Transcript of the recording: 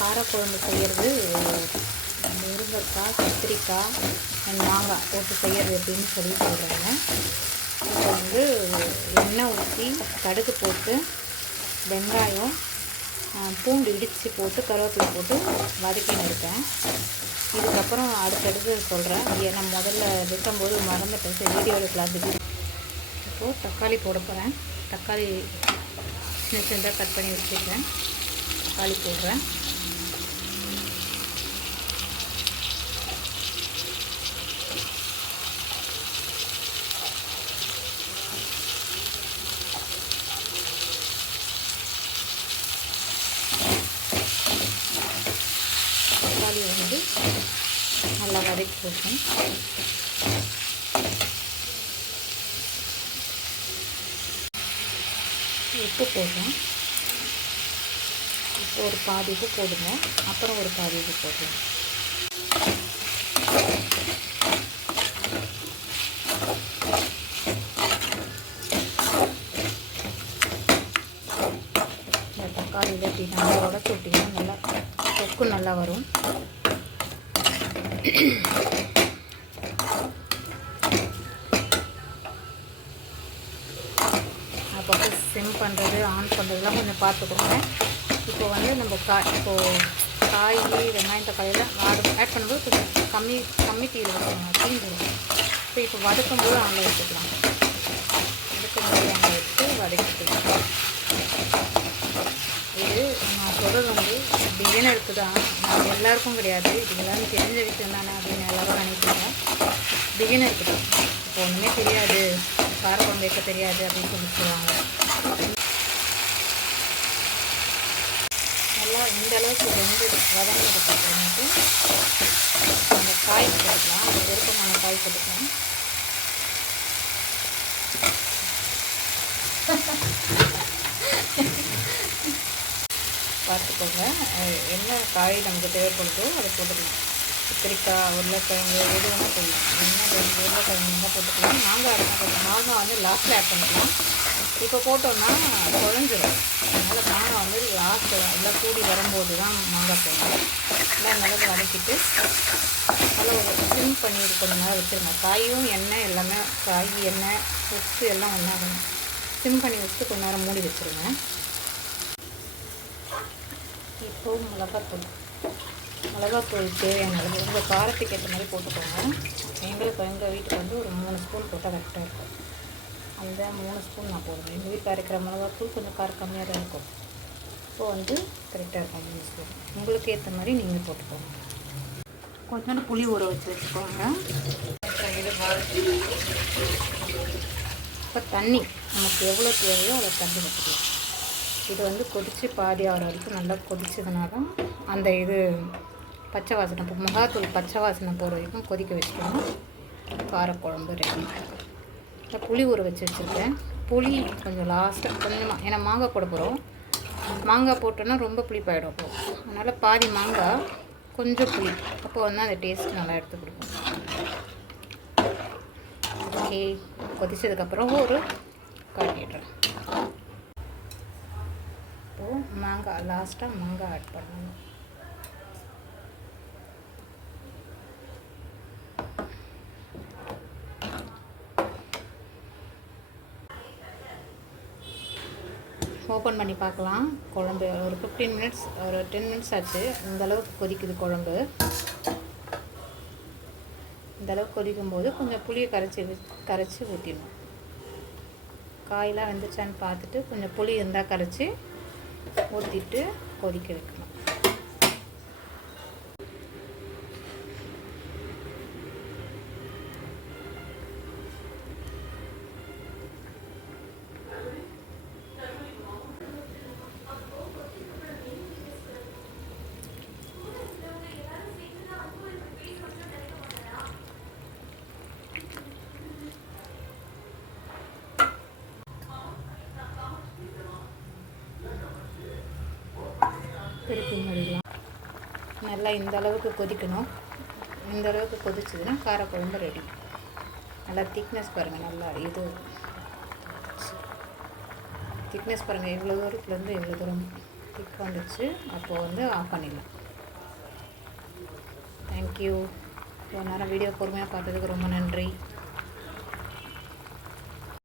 காரக்குழம்பு செய்கிறது முருங்கைக்காய், கத்திரிக்காய் அண்ட் மாங்காய் போட்டு செய்கிறது எப்படின்னு சொல்லி சொல்கிறாங்க. இப்போ வந்து எண்ணெய் ஊற்றி கடுகு போட்டு வெங்காயம் பூண்டு இடித்து போட்டு கருவேப்பிலை போட்டு வதக்கின்னு இருக்கேன். இதுக்கப்புறம் அடுத்தடுத்து சொல்கிறேன். ஏன்னா முதல்ல வைக்கும்போது மறந்துட்டேன், சரி வீடியோவில் கிளாஸுக்கு. இப்போது தக்காளி போட போகிறேன். தக்காளி சின்ன சின்னதாக கட் பண்ணி வச்சுருக்கேன். தக்காளி போடுறேன். தக்காளி வந்து நல்லா வதக்கி போட்டேன். உப்பு போடுறேன். இப்போ ஒரு பாதி உப்பு போடுங்க, அப்புறம் ஒரு பாதி உப்பு போடுறேன். இந்த தக்காளியில் இப்படி நல்லா உடச்சி விட்டிங்கன்னா நல்லா தொக்கு நல்லா வரும். அப்போ சிம் பண்ணுறது ஆன் பண்ணுறதுலாம் கொஞ்சம் பார்த்துக்கோங்க. இப்போ வந்து நம்ம காய் வெங்காயம் தக்காளியெல்லாம் ஆட் பண்ணும்போது கொஞ்சம் கம்மி தீயில் வச்சுக்கோங்க, தீந்துடும். இப்போ வதக்கும்போது ஆனில் வச்சுக்கலாம். வதக்கும்போது ஆனில் வச்சு வதக்கிக்கலாம். இது நான் சொல்கிறது வந்து பிகினருக்கு தான், நான் எல்லாருக்கும் கிடையாது. இது எல்லோரும் தெரிஞ்ச விஷயம் தானே அப்படின்னு எல்லோரும் நினைக்கிறாங்க. பிகினருக்கு தான். இப்போ ஒன்றுமே தெரியாது, காரக்குழம்பு வைக்க தெரியாது அப்படின்னு சொல்லி சொல்லுவாங்க. நல்லா இந்த அளவுக்கு வதங்கினதுக்கு அப்புறமேட்டு அந்த காய் போட்டுக்கலாம். அந்த விருப்பமான காய் போட்டுக்கலாம். பார்த்துக்கோங்க, என்ன காய் நமக்கு தேவைப்படுதோ அதை போட்டுக்கலாம். கத்திரிக்காய், உருளைக்கிழங்கு எது வேணால் போடலாம். என்ன உருளைக்கிழங்கு தான் போட்டுக்கலாம். மாங்காய் இருந்தால் மாங்காய் வந்து லாஸ்ட்டில் ஆட் பண்ணிக்கலாம். இப்போ போட்டோம்னா குழஞ்சிடும். அதனால் மாங்காய் வந்து லாஸ்ட்டு எல்லாம் கூடி வரும்போது தான் மாங்காய் போடணும். எல்லாம் நல்லா வதக்கிட்டு நல்லா ஒரு ஸ்லிம் பண்ணி கொஞ்ச நேரம் வச்சுருங்க. காயும் எண்ணெய் எல்லாமே, காய் எண்ணெய் உப்பு எல்லாம் ஒன்றாகணும். ஸ்லிம் பண்ணி வச்சுட்டு கொஞ்ச நேரம் மூடி வச்சுருங்க. இப்போது மிளகாத்தூள் தேவையான அளவு உங்கள் காரத்துக்கு ஏற்ற மாதிரி போட்டுக்கோங்க. எங்கள் வீட்டுக்கு வந்து ஒரு 3 ஸ்பூன் போட்டால் கரெக்டாக இருக்கும். அந்த 3 ஸ்பூன் நான் போடுவேன். எங்கள் வீட்டில் அரைக்கிற மிளகாத்தூள் கொஞ்சம் காரம் கம்மியாக தான் இருக்கும். இப்போ வந்து கரெக்டாக இருக்கும் 3 ஸ்பூன். உங்களுக்கு ஏற்ற மாதிரி நீங்கள் போட்டுக்கோங்க. கொஞ்சோண்டு புளி ஊற வச்சுக்கோங்க. இப்போ தண்ணி நமக்கு எவ்வளோ தேவையோ அதை தண்ணி வச்சுக்கலாம். இது வந்து கொதித்து பாதி ஆகிற வரைக்கும் நல்லா கொதிச்சதுனா தான் அந்த இது பச்சை வாசனை, இப்போ மிளகாத்தூள் பச்சை வாசனை போகிற வரைக்கும் கொதிக்க வச்சுக்கணும். காரக்குழம்பு ரெடி. இப்போ புளி ஊற வச்சுருக்கேன். புளி கொஞ்சம் லாஸ்ட்டாக கொஞ்சமாக, ஏன்னா மாங்காய் போட போகிறோம். மாங்காய் போட்டோன்னா ரொம்ப புளிப்பாயிடும். அப்போ அதனால் பாதி மாங்காய் கொஞ்சம் புளி, அப்போ வந்து அந்த டேஸ்ட் நல்லா எடுத்து கொடுக்கும். ஓகே, கொதிச்சதுக்கப்புறம் ஒரு காட்டிடுறேன். இப்போது மாங்காய் லாஸ்ட்டாக மாங்காய் ஆட் பண்ணணும். ஓப்பன் பண்ணி பார்க்கலாம். குழம்பு ஒரு 15 மினிட்ஸ், ஒரு 10 மினிட்ஸ் ஆச்சு. இந்தளவுக்கு கொதிக்குது குழம்பு. இந்தளவுக்கு கொதிக்கும்போது கொஞ்சம் புளியை கரைச்சி ஊற்றிடணும். காயெலாம் வெந்துச்சான்னு பார்த்துட்டு கொஞ்சம் புளி இருந்தால் கரைச்சி ஊற்றிட்டு கொதிக்க வைக்கணும். திருப்பி மூடிடலாம். நல்லா இந்த அளவுக்கு கொதிக்கணும். இந்த அளவுக்கு கொதிச்சதுன்னா காரக்குழம்பு ரெடி. நல்லா திக்னஸ் பாருங்கள், நல்லா இது திக்னஸ் பாருங்கள், இவ்வளோ தூரத்துலேருந்து இவ்வளோ தூரம் திக் வந்துச்சு. அப்போது வந்து ஆஃப் பண்ணிடலாம். தேங்க்யூ. இவ்வளோ நேரம் வீடியோ பொறுமையாக பார்த்ததுக்கு ரொம்ப நன்றி.